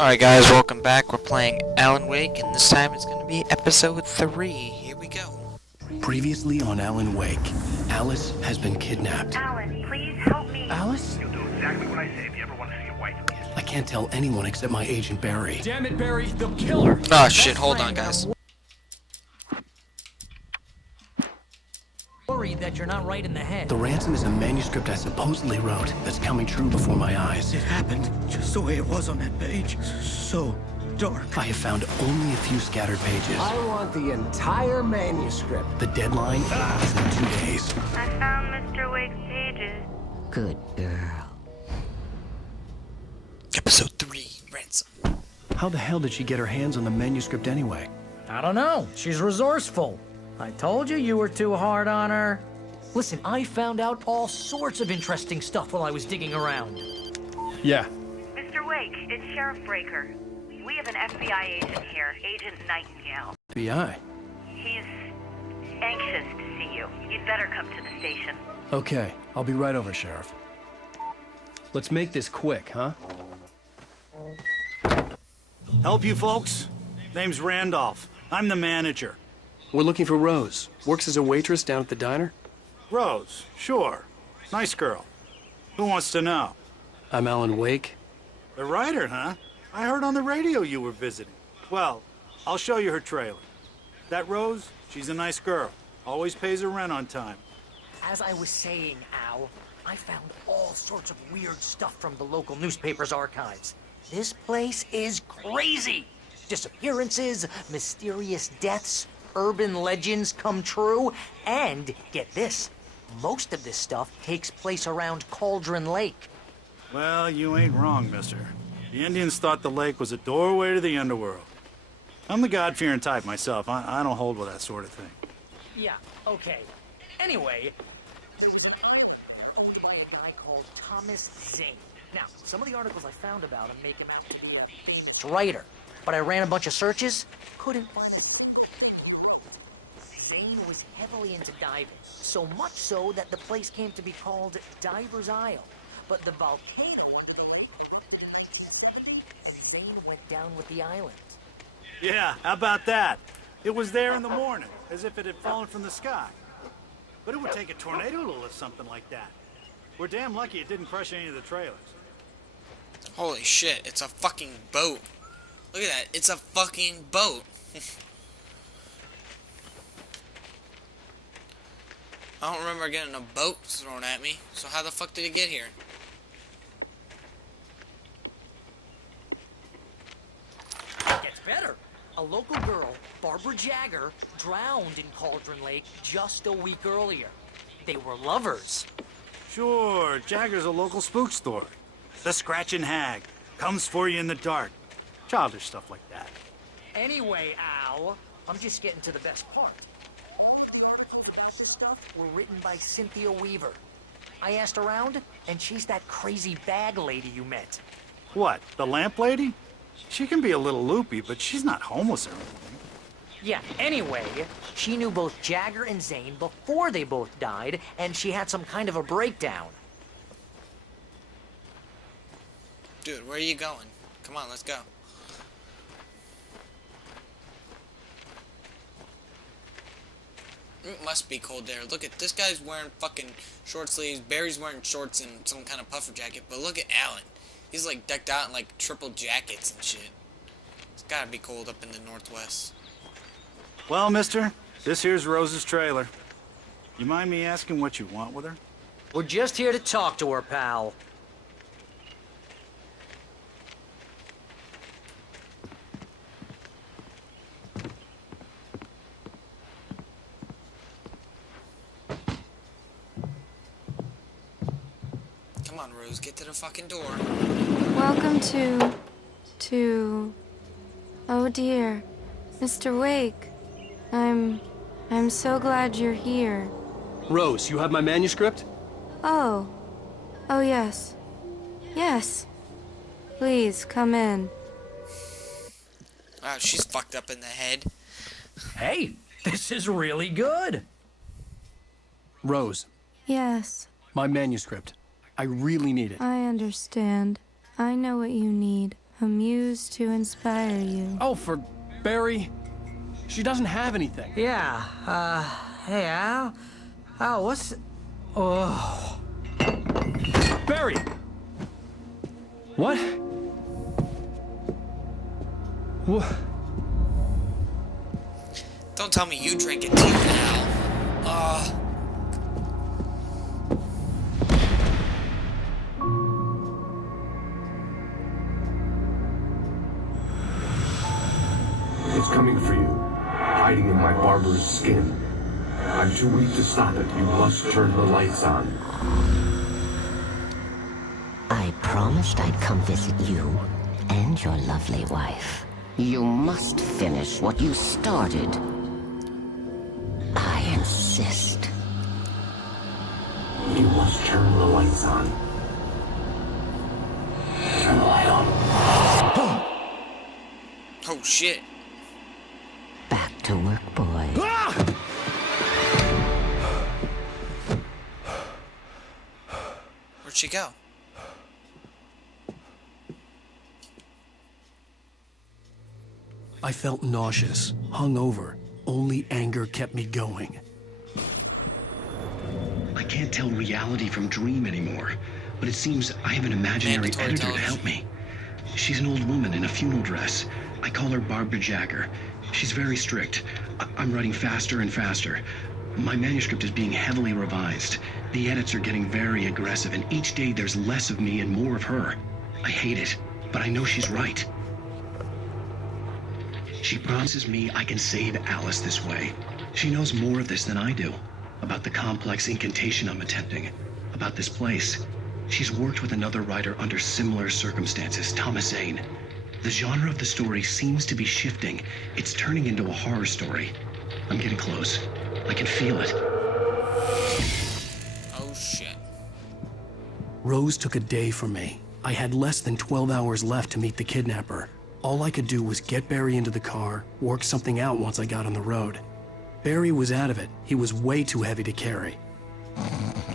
Alright guys, welcome back. We're playing Alan Wake, and this time it's going to be episode 3. Here we go. Previously on Alan Wake, Alice has been kidnapped. Alan, please help me. Alice? You'll do exactly what I say if you ever want to see your wife again. I can't tell anyone except my agent Barry. Damn it, Barry, they'll kill her. Oh shit, hold on guys. Worried that you're not right in the head. The ransom is a manuscript I supposedly wrote that's coming true before my eyes. It happened just the way it was on that page. So dark. I have found only a few scattered pages. I want the entire manuscript. The deadline is in 2 days. I found Mr. Wake's pages. Good girl. Episode 3, Ransom. How the hell did she get her hands on the manuscript anyway? I don't know. She's resourceful. I told you you were too hard on her. Listen, I found out all sorts of interesting stuff while I was digging around. Yeah. Mr. Wake, it's Sheriff Breaker. We have an FBI agent here, Agent Nightingale. FBI. He's anxious to see you. You'd better come to the station. Okay, I'll be right over, Sheriff. Let's make this quick, huh? Help you folks? Name's Randolph. I'm the manager. We're looking for Rose. Works as a waitress down at the diner. Rose, sure. Nice girl. Who wants to know? I'm Alan Wake. The writer, huh? I heard on the radio you were visiting. Well, I'll show you her trailer. That Rose, she's a nice girl. Always pays her rent on time. As I was saying, Al, I found all sorts of weird stuff from the local newspaper's archives. This place is crazy. Disappearances, mysterious deaths, urban legends come true, and get this, most of this stuff takes place around Cauldron Lake. Well, you ain't wrong, mister. The Indians thought the lake was a doorway to the underworld. I'm the God-fearing type myself. I don't hold with that sort of thing. Yeah, okay. Anyway, there was an article owned by a guy called Thomas Zane. Now, some of the articles I found about him make him out to be a famous writer, but I ran a bunch of searches, couldn't find it. Zane was heavily into diving, so much so that the place came to be called Diver's Isle. But the volcano under the lake and Zane went down with the island. Yeah, how about that? It was there in the morning, as if it had fallen from the sky. But it would take a tornado to lift something like that. We're damn lucky it didn't crush any of the trailers. Holy shit, it's a fucking boat. Look at that, it's a fucking boat. I don't remember getting a boat thrown at me, so how the fuck did it get here? It gets better. A local girl, Barbara Jagger, drowned in Cauldron Lake just a week earlier. They were lovers. Sure, Jagger's a local spook story. The Scratching Hag comes for you in the dark. Childish stuff like that. Anyway, Al, I'm just getting to the best part. All the articles about this stuff were written by Cynthia Weaver. I asked around, and she's that crazy bag lady you met. What, the lamp lady? She can be a little loopy, but she's not homeless or anything. Yeah, anyway, she knew both Jagger and Zane before they both died, and she had some kind of a breakdown. Dude, where are you going? Come on, let's go. It must be cold there. Look at this guy's wearing fucking short sleeves. Barry's wearing shorts and some kind of puffer jacket. But look at Alan. He's like decked out in like triple jackets and shit. It's gotta be cold up in the Northwest. Well, mister, this here's Rose's trailer. You mind me asking what you want with her? We're just here to talk to her, pal. Come on, Rose, get to the fucking door. Welcome to... Oh dear, Mr. Wake. I'm so glad you're here. Rose, you have my manuscript? Oh. Oh, yes. Yes. Please, come in. Wow, she's fucked up in the head. Hey, this is really good. Rose, Yes, my manuscript. I really need it. I understand. I know what you need. A muse to inspire you. Oh, for Barry. She doesn't have anything. Yeah, hey, Al? Al, what's... Oh... Barry! What? What? Don't tell me you drink it too, Al. It's coming for you, hiding in my barber's skin. I'm too weak to stop it. You must turn the lights on. I promised I'd come visit you and your lovely wife. You must finish what you started. I insist. You must turn the lights on. Turn the light on. Oh shit. Back to work, boy. Where'd she go? I felt nauseous, hungover. Only anger kept me going. I can't tell reality from dream anymore, but it seems I have an imaginary Mandatory editor to television. help me. She's an old woman in a funeral dress. I call her Barbara Jagger. She's very strict. I'm writing faster and faster. My manuscript is being heavily revised. The edits are getting very aggressive, and each day there's less of me and more of her. I hate it, but I know she's right. She promises me I can save Alice this way. She knows more of this than I do. About the complex incantation I'm attempting. About this place. She's worked with another writer under similar circumstances, Thomas Zane. The genre of the story seems to be shifting. It's turning into a horror story. I'm getting close. I can feel it. Oh shit. Rose took a day from me. I had less than 12 hours left to meet the kidnapper. All I could do was get Barry into the car, work something out once I got on the road. Barry was out of it. He was way too heavy to carry.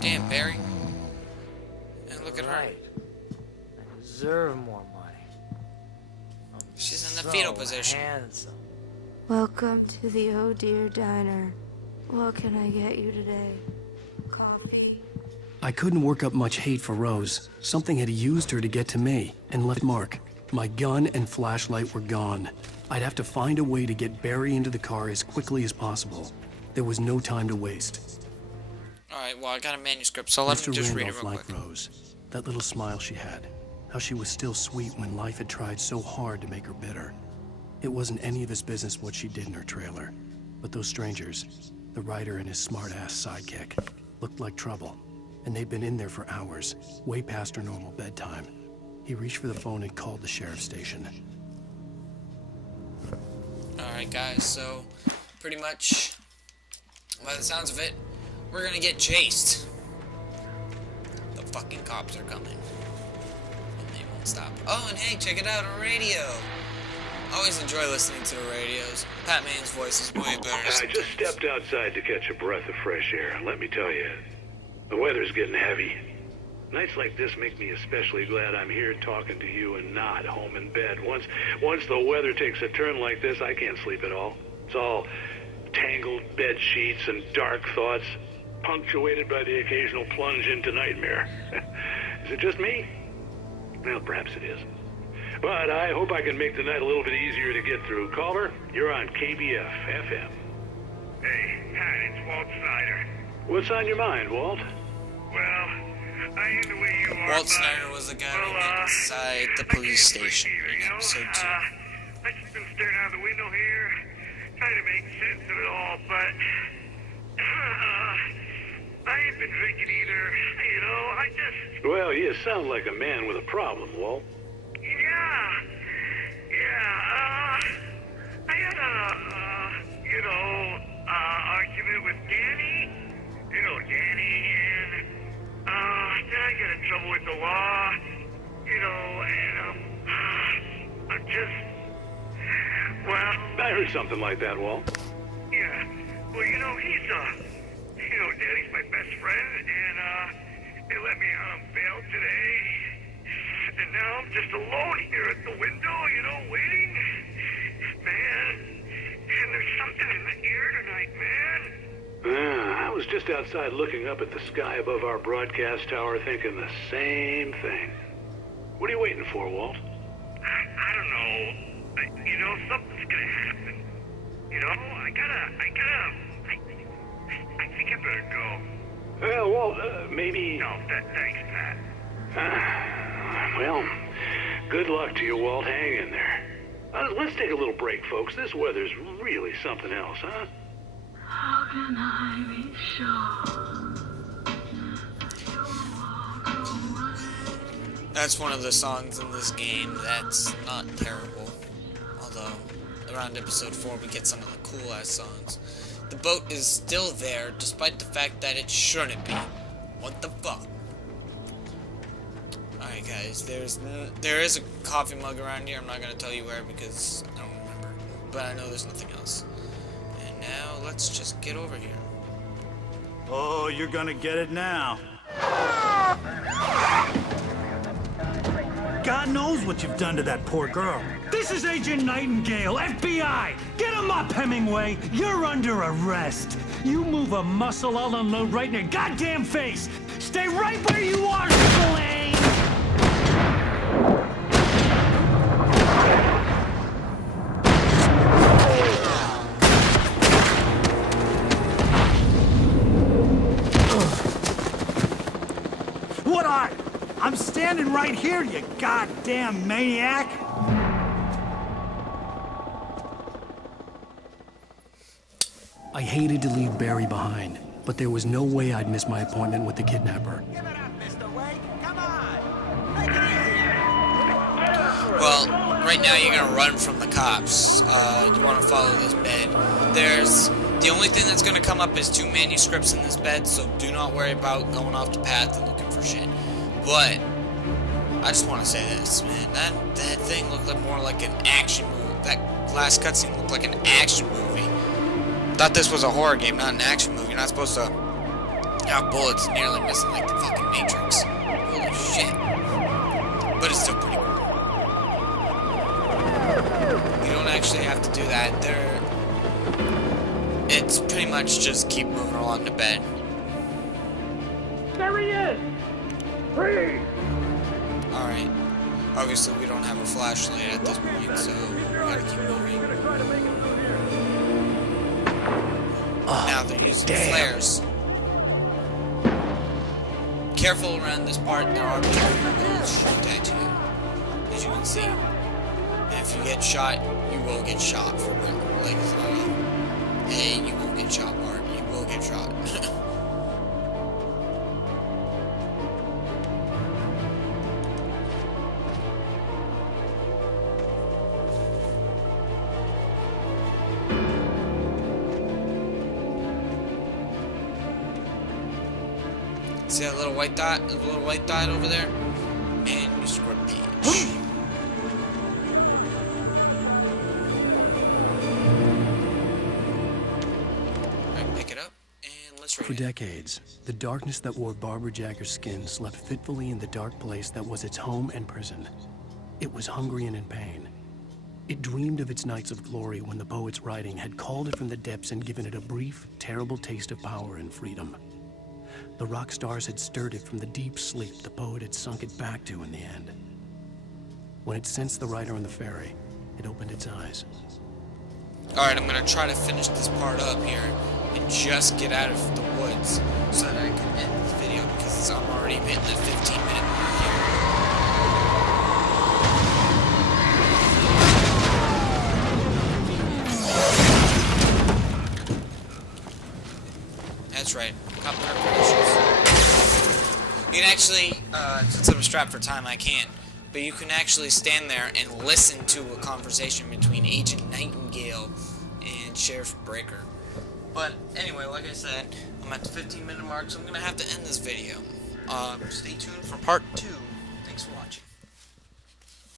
Damn, Barry. And look at her. Right. I deserve more money. She's in the So fetal position. handsome. Welcome to the Oh Dear Diner. What can I get you today? Coffee? I couldn't work up much hate for Rose. Something had used her to get to me and left a mark. My gun and flashlight were gone. I'd have to find a way to get Barry into the car as quickly as possible. There was no time to waste. Alright, well, I got a manuscript, so let Mr. me just read it Randolph real liked quick. Rose. That little smile she had. How she was still sweet when life had tried so hard to make her bitter. It wasn't any of his business what she did in her trailer. But those strangers, the writer and his smart-ass sidekick, looked like trouble. And they'd been in there for hours, way past her normal bedtime. He reached for the phone and called the sheriff's station. Alright, guys, so pretty much, by the sounds of it, we're gonna get chased. The fucking cops are coming. And they won't stop. Oh, and hey, check it out on radio. I always enjoy listening to the radios. Pat Man's voice is way better. I just stepped outside to catch a breath of fresh air. Let me tell you, the weather's getting heavy. Nights like this make me especially glad I'm here talking to you and not home in bed. Once the weather takes a turn like this, I can't sleep at all. It's all tangled bed sheets and dark thoughts, punctuated by the occasional plunge into nightmare. Is it just me? Well, perhaps it is. But I hope I can make the night a little bit easier to get through. Caller, you're on KBF FM. Hey, Pat, it's Walt Snyder. What's on your mind, Walt? Well, I am the way you are. Walt Snyder was the guy who went inside the police station in episode 2. I just been staring out the window here, trying to make sense of it all, but I ain't been drinking either. You know, I just... Well, you sound like a man with a problem, Walt. I had argument with Danny. You know Danny, and then I got in trouble with the law. You know, and I'm just, well... I heard something like that, Walt. Yeah, well, you know, Danny's my best friend, and they let me out on bail today. And now I'm just alone here at the window, you know, waiting. Man, and there's something in the air tonight, man. I was just outside looking up at the sky above our broadcast tower thinking the same thing. What are you waiting for, Walt? I don't know. You know, something's gonna happen. You know, I think I better go. Well, Walt, maybe... No, thanks, Pat. Well, good luck to you, Walt. Hang in there. Let's take a little break, folks. This weather's really something else, huh? How can I be sure? That's one of the songs in this game that's not terrible. Although, around episode 4 we get some of the cool-ass songs. The boat is still there, despite the fact that it shouldn't be. What the fuck? Alright guys, there is a coffee mug around here. I'm not going to tell you where because I don't remember. But I know there's nothing else. And now, let's just get over here. Oh, you're gonna get it now. God knows what you've done to that poor girl. This is Agent Nightingale, FBI! Get him up, Hemingway! You're under arrest! You move a muscle, I'll unload right in your goddamn face! Stay right where you are, Spillane! What are? I'm standing right here, you goddamn maniac! I hated to leave Barry behind, but there was no way I'd miss my appointment with the kidnapper. Well, right now you're gonna run from the cops. You wanna follow this bed. The only thing that's gonna come up is 2 manuscripts in this bed, so do not worry about going off the path and looking for shit. But, I just wanna say this, man. That thing looked like more like an action movie. That last cutscene looked like an action movie. Thought this was a horror game, not an action movie. You're not supposed to have bullets nearly missing like the fucking Matrix. Holy shit. But it's still pretty cool. You don't actually have to do that. It's pretty much just keep moving along the bed. There he is! Free! Alright. Obviously we don't have a flashlight at this point, so we gotta keep moving. Now they're using flares. Careful around this part, there are people who will shoot at you, as you can see. And if you get shot, you will get shot for real. Like, it's not a, hey, you won't get shot part, you will get shot. See that little white dot? The little white dot over there? Manuscript page. Alright, pick it up and let's read For it. decades, the darkness that wore Barbara Jagger's skin slept fitfully in the dark place that was its home and prison. It was hungry and in pain. It dreamed of its nights of glory when the poet's writing had called it from the depths and given it a brief, terrible taste of power and freedom. The rock stars had stirred it from the deep sleep the poet had sunk it back to in the end. When it sensed the writer on the ferry, it opened its eyes. Alright, I'm gonna try to finish this part up here and just get out of the woods so that I can end this video because I'm already hitting the 15-minute mark here. That's right. Cop car crashes. You can actually, since I'm strapped for time, I can't. But you can actually stand there and listen to a conversation between Agent Nightingale and Sheriff Breaker. But anyway, like I said, I'm at the 15-minute mark, so I'm going to have to end this video. Stay tuned for part 2. Thanks for watching.